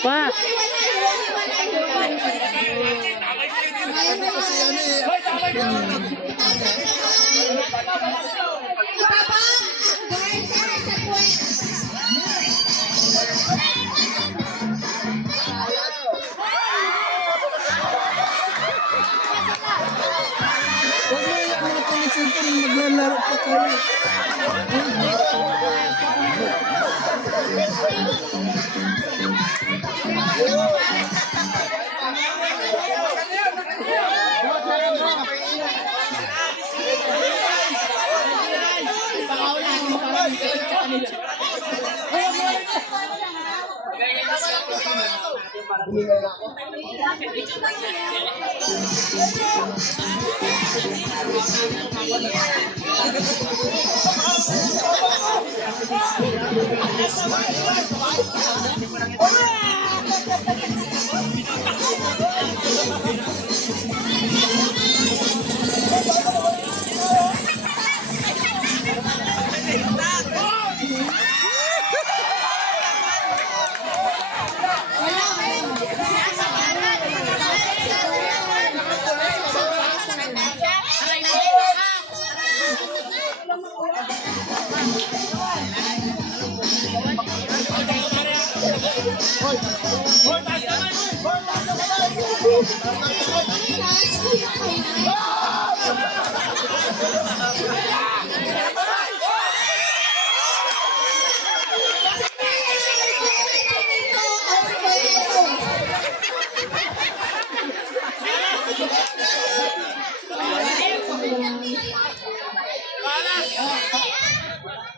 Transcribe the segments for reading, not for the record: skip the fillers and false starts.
Pa. Huwag mo yung mga tulisin maglalaro pa kayo.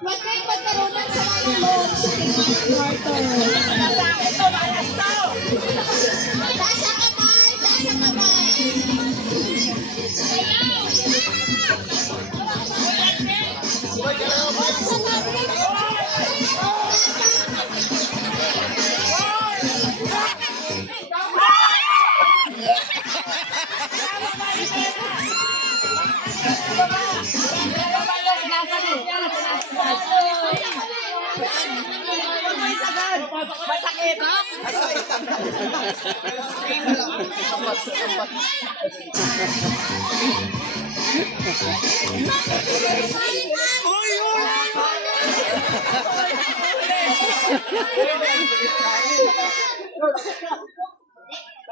Huwag kayong magkaroon sa mga loob sa quarter. Taas ang kamay, taas ang kamay. Masakit.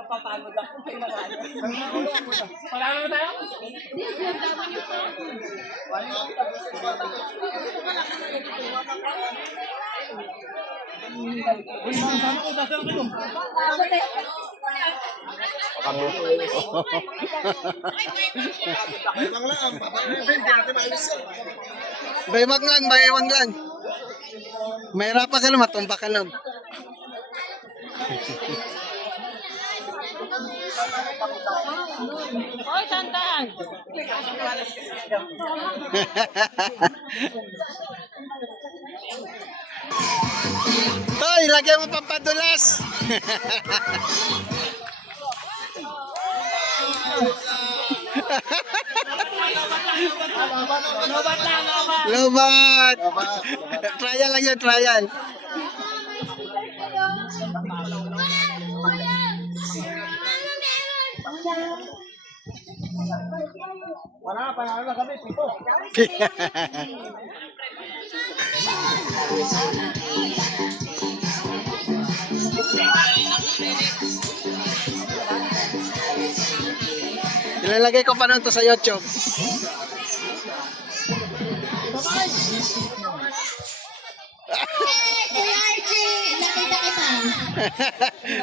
Napapagod ako. Parang na tayo? Baywang lang, baywang lang. Mahirapan ka lang, matumba ka lang. Hoy, tandaan. Toy, lagyan mo pampadulas. Lobat lang, lobat. Lobat. Trial lang yun, trial. Wala, panalo na kami, pito. Ilalagay ko pa nun to sa YouTube. Kuya RJ, nakita kita.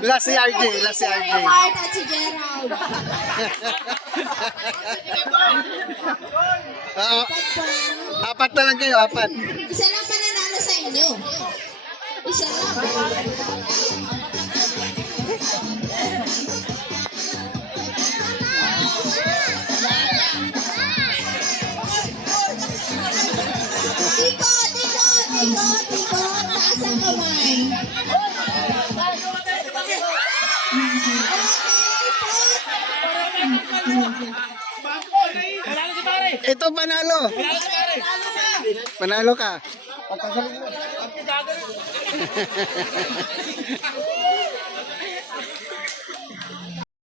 Last si RJ, last si RJ. Heart at si Gerald. Apat na lang kayo, apat. Isa lang pananalo sa inyo. Isa lang. Tiko, tiko, tiko, tiko. Taas ang kamay. Okay. Panalo si pare. Ito panalo. Panalo si pare. Panalo ka. Pagkagaling mo.